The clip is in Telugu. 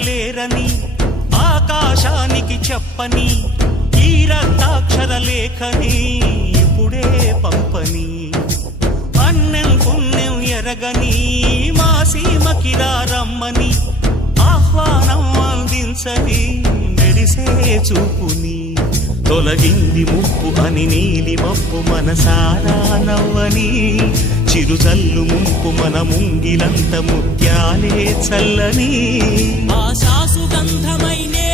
అడగలేరని ఆకాశానికి చెప్పని ఈ రక్తాక్షర లేఖని ఇప్పుడే పంపని అన్నం పుణ్యం ఎరగని మా సీమకిరా రమ్మని ఆహ్వానం అందించని మెరిసే చూపుని తొలగింది ముప్పు అని నీలి మప్పు మనసారా నవ్వని చిరుజల్లు ముంపు మన ముంగిలంత ముత్యాలే చల్లని ఆశా సుగంధమైనే